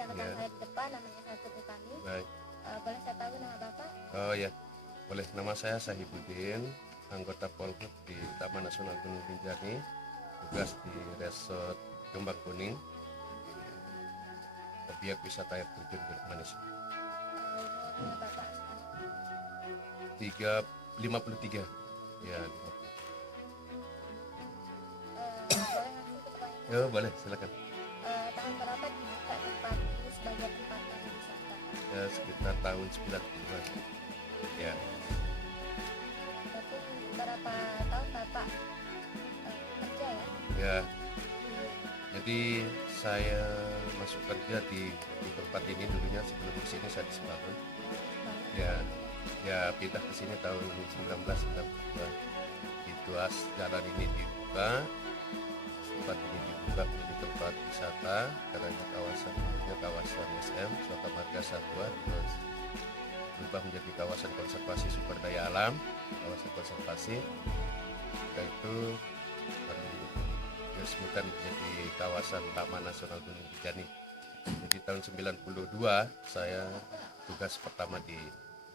Jangan Ya. saya di depan, namanya saya Utami. Baik. Boleh saya tahu nama Bapak? Oh ya, boleh. Nama saya Sahibuddin, anggota Polhut di Taman Nasional Gunung Rinjani, tugas di Resort Kembang Kuning, objek wisata air terjun Jeruk Manis. Umur Bapak 53 ya. boleh langsung ke pertanyaan. Ya boleh, silakan. Tahun berapa dibuka tempat ini sebagai tempat wisata? Ya, sekitar tahun 90-an. Ya. Berarti berapa tahun Bapak kerja ya? Ya. Jadi saya masuk kerja di tempat ini dulunya, sebelum di sini saya di Semarang. Ya pindah ke sini tahun 1992. Itu jalan ini dibuka, tempat ini dibuka menjadi tempat wisata karena kawasan SM Suaka Marga Satwa, terus berubah menjadi kawasan konservasi sumber daya alam, kawasan konservasi. Setelah itu diresmikan menjadi kawasan Taman Nasional Gunung Rinjani. Jadi tahun 92 saya tugas pertama di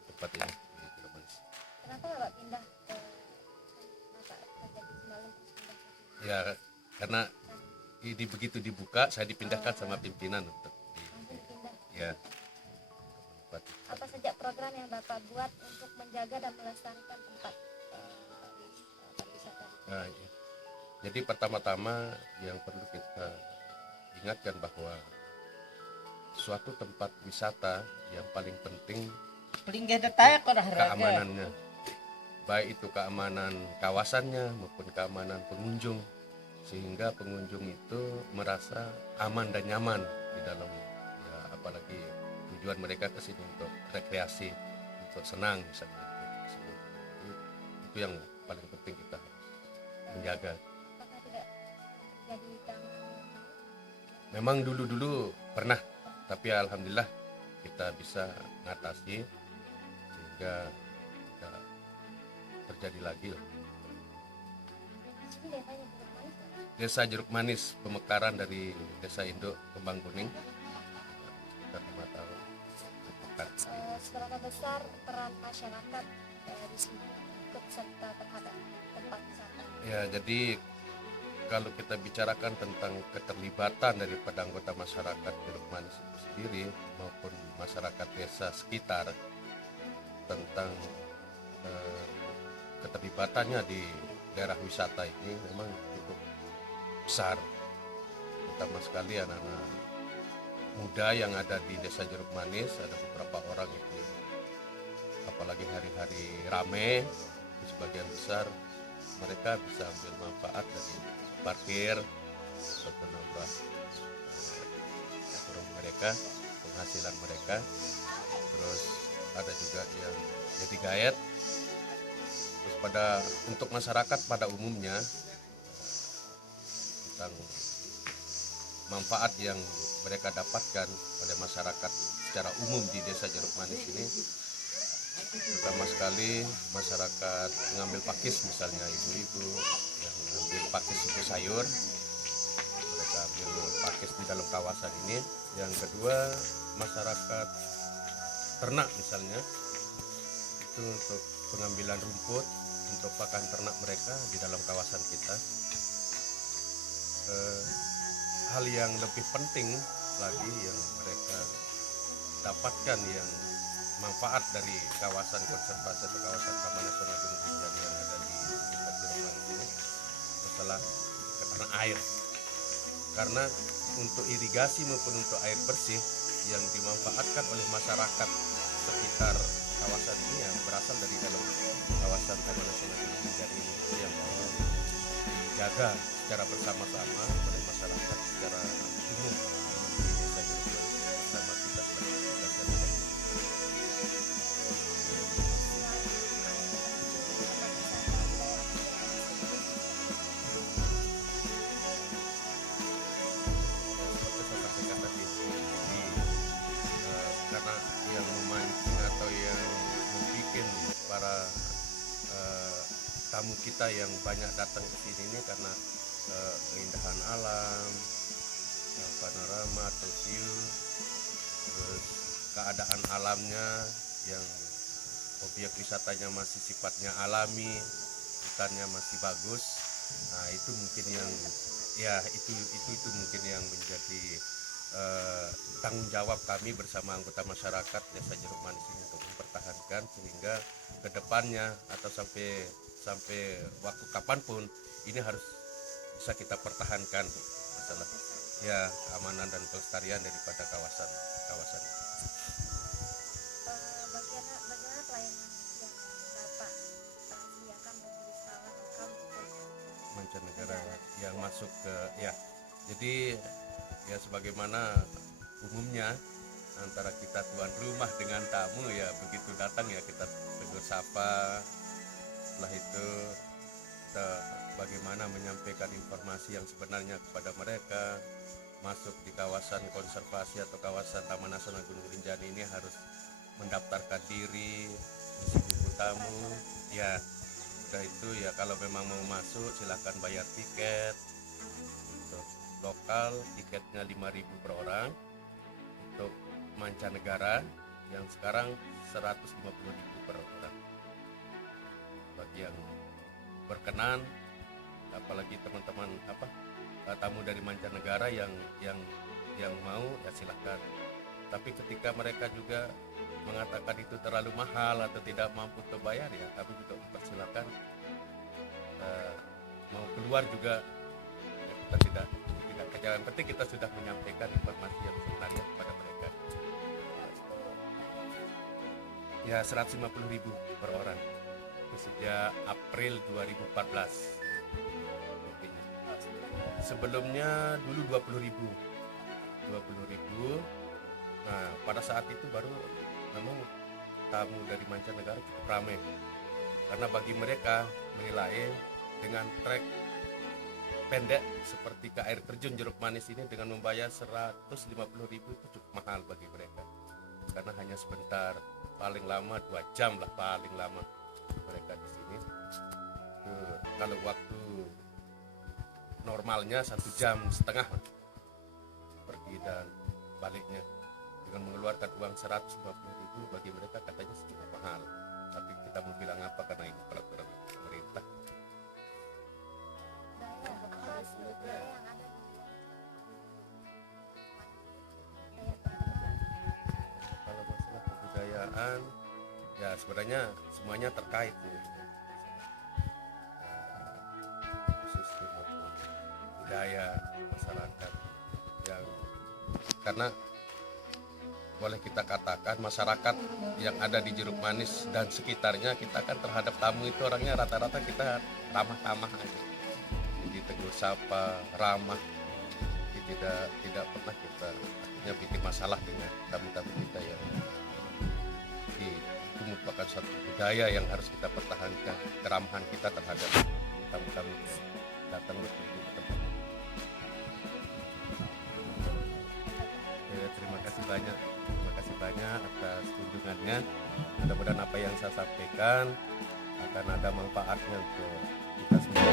tempat ini di Jeruk Manis. Kenapa Bapak pindah ke Bapak kerja di Semalam terus pindah ke sini? Ya karena ini begitu dibuka saya dipindahkan sama pimpinan untuk Langsung pindah. ya tempat. Apa saja program yang Bapak buat untuk menjaga dan melestarikan tempat pariwisata? Nah, ya. Jadi pertama-tama yang perlu kita ingatkan bahwa suatu tempat wisata yang paling penting keamanannya, baik itu keamanan kawasannya maupun keamanan pengunjung, sehingga pengunjung itu merasa aman dan nyaman di dalam, ya, apalagi tujuan mereka ke sini untuk rekreasi, untuk senang misalnya. Itu yang paling penting kita menjaga. Apakah tidak jadi gangguan? Memang dulu pernah, tapi alhamdulillah kita bisa mengatasi sehingga tidak terjadi lagi lah. Di sini desanya Jeruk Manis ya? Desa Jeruk Manis, pemekaran dari Desa Induk Kembang Kuning, sekitar 5 tahun. Seberapa besar peran masyarakat di sini ikut serta terhadap tempat wisata? Ya, jadi kalau kita bicarakan tentang keterlibatan daripada anggota masyarakat Jeruk Manis itu sendiri maupun masyarakat desa sekitar tentang keterlibatannya di daerah wisata ini memang cukup besar, terutama sekali anak-anak muda yang ada di Desa Jeruk Manis. Ada beberapa orang itu, apalagi hari-hari rame, sebagian besar mereka bisa ambil manfaat dari parkir untuk menambah ekonomi mereka, penghasilan mereka. Terus ada juga yang jadi guide. Terus untuk masyarakat pada umumnya tentang manfaat yang mereka dapatkan oleh masyarakat secara umum di Desa Jeruk Manis ini, terutama sekali masyarakat mengambil pakis, misalnya ibu-ibu yang mengambil pakis untuk sayur, mereka ambil pakis di dalam kawasan ini. Yang kedua, masyarakat ternak misalnya, itu untuk pengambilan rumput untuk pakan ternak mereka di dalam kawasan kita. Hal yang lebih penting lagi yang mereka dapatkan, yang manfaat dari kawasan konservasi atau kawasan Taman Nasional Gunung Rinjani yang ada di sekitar Jeruk Manis ini, masalah karena air. Karena untuk irigasi maupun untuk air bersih yang dimanfaatkan oleh masyarakat sekitar kawasan ini yang berasal dari dalam kawasan Taman Nasional Gunung Rinjani ini, yang dijaga secara bersama-sama oleh masyarakat secara umum di Desa Jeruk Manis bersama kita selaku tugas dan tugas. Seperti saya sampaikan tadi, karena yang memancing atau yang membuat para tamu kita yang banyak datang ke sini ini karena keindahan alam, panorama atau view keadaan alamnya yang objek wisatanya masih sifatnya alami, hutannya masih bagus. Nah, itu mungkin yang ya itu mungkin yang menjadi tanggung jawab kami bersama anggota masyarakat Desa Jeruk Manis ini untuk mempertahankan, sehingga kedepannya atau sampai waktu kapanpun ini harus bisa kita pertahankan masalah ya keamanan dan kelestarian daripada kawasan. Bagaimana pelayanan yang Bapak sediakan bagi wisatawan lokal maupun Mancanegara yang masuk ke ya, jadi ya sebagaimana umumnya antara kita tuan rumah dengan tamu, ya begitu datang ya kita tegur sapa, setelah itu kita bagaimana menyampaikan informasi yang sebenarnya kepada mereka. Masuk di kawasan konservasi atau kawasan Taman Nasional Gunung Rinjani ini harus mendaftarkan diri, isi buku tamu ya. Sudah itu ya, kalau memang mau masuk silahkan bayar tiket. Untuk lokal tiketnya 5.000 per orang, untuk mancanegara yang sekarang 150.000 per orang. Bagi yang berkenan, apalagi teman-teman tamu dari mancanegara yang mau ya silahkan. Tapi ketika mereka juga mengatakan itu terlalu mahal atau tidak mampu untuk bayar, ya kami juga mempersilahkan mau keluar juga ya, kita tidak kejauhan. Penting kita sudah menyampaikan informasi yang sebenarnya kepada mereka. Ya 150.000 per orang itu sejak April 2014. Sebelumnya dulu 20.000. Nah, pada saat itu baru memang tamu dari mancanegara cukup ramai, karena bagi mereka menilai dengan trek pendek seperti ke air terjun Jeruk Manis ini dengan membayar 150.000 itu cukup mahal bagi mereka, karena hanya sebentar, paling lama 2 jam lah paling lama mereka di sini. Kalau waktu normalnya 1,5 jam pergi dan baliknya, dengan mengeluarkan uang 150.000 bagi mereka katanya cukup mahal. Tapi kita mau bilang apa, karena ini peraturan pemerintah. budaya yang ada di Kalau masalah kebudayaan ya sebenarnya semuanya terkait ya. Khusus budaya masyarakat yang, karena boleh kita katakan masyarakat yang ada di Jeruk Manis dan sekitarnya, kita kan terhadap tamu itu orangnya rata-rata kita ramah-ramah aja, jadi tegur sapa, ramah, jadi tidak pernah kita akhirnya bikin masalah dengan tamu-tamu kita ya. Jadi itu merupakan suatu budaya yang harus kita pertahankan, keramahan kita terhadap tamu-tamu yang datang berkunjung ke tempat. Ya, terima kasih banyak atas kunjungannya. Mudah-mudahan apa yang saya sampaikan akan ada manfaatnya untuk kita semua.